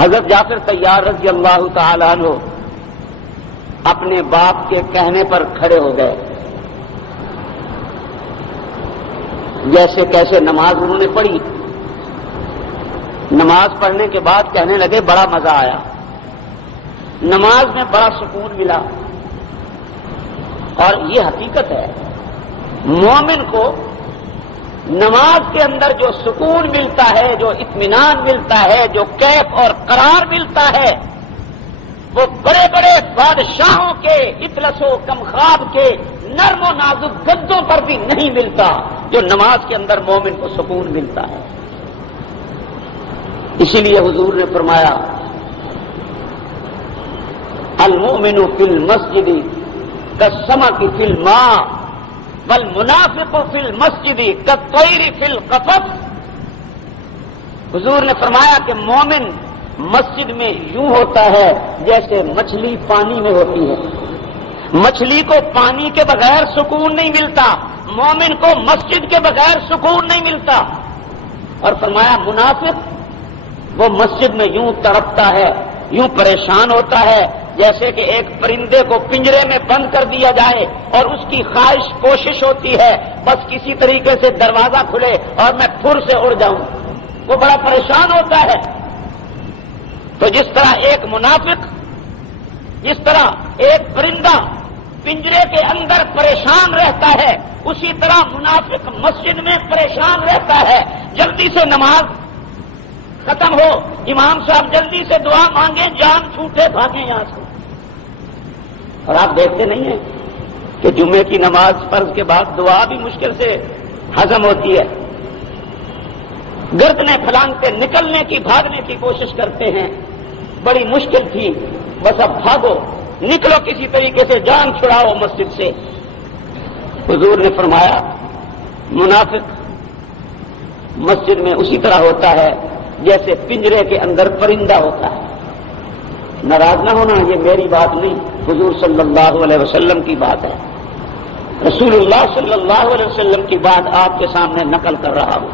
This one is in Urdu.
حضرت جعفر طیار رضی اللہ تعالی عنہ اپنے باپ کے کہنے پر کھڑے ہو گئے. جیسے کیسے نماز انہوں نے پڑھی. نماز پڑھنے کے بعد کہنے لگے بڑا مزہ آیا, نماز میں بڑا سکون ملا. اور یہ حقیقت ہے, مومن کو نماز کے اندر جو سکون ملتا ہے, جو اطمینان ملتا ہے, جو کیف اور قرار ملتا ہے, وہ بڑے بڑے بادشاہوں کے اطلس و کمخواب کے نرم و نازک گدوں پر بھی نہیں ملتا جو نماز کے اندر مومن کو سکون ملتا ہے. اسی لیے حضور نے فرمایا المؤمن فی المسجد کالسمک فی الماء والمنافق فی المسجد کالطیر فی القفص. حضور نے فرمایا کہ مومن مسجد میں یوں ہوتا ہے جیسے مچھلی پانی میں ہوتی ہے. مچھلی کو پانی کے بغیر سکون نہیں ملتا, مومن کو مسجد کے بغیر سکون نہیں ملتا. اور فرمایا منافق وہ مسجد میں یوں تڑپتا ہے, یوں پریشان ہوتا ہے جیسے کہ ایک پرندے کو پنجرے میں بند کر دیا جائے اور اس کی خواہش کوشش ہوتی ہے بس کسی طریقے سے دروازہ کھلے اور میں پھر سے اڑ جاؤں. وہ بڑا پریشان ہوتا ہے. تو جس طرح ایک منافق, جس طرح ایک پرندہ پنجرے کے اندر پریشان رہتا ہے, اسی طرح منافق مسجد میں پریشان رہتا ہے. جلدی سے نماز ختم ہو, امام صاحب جلدی سے دعا مانگیں, جان چھوٹے بھاگیں یہاں سے. اور آپ دیکھتے نہیں ہیں کہ جمعے کی نماز فرض کے بعد دعا بھی مشکل سے ہضم ہوتی ہے. گردنے پھلانگتے نکلنے کی, بھاگنے کی کوشش کرتے ہیں. بڑی مشکل تھی, بس اب بھاگو, نکلو کسی طریقے سے, جان چھڑاؤ مسجد سے. حضور نے فرمایا منافق مسجد میں اسی طرح ہوتا ہے جیسے پنجرے کے اندر پرندہ ہوتا ہے. ناراض نہ ہونا, یہ میری بات نہیں, حضور صلی اللہ علیہ وسلم کی بات ہے. رسول اللہ صلی اللہ علیہ وسلم کی بات آپ کے سامنے نقل کر رہا ہوں.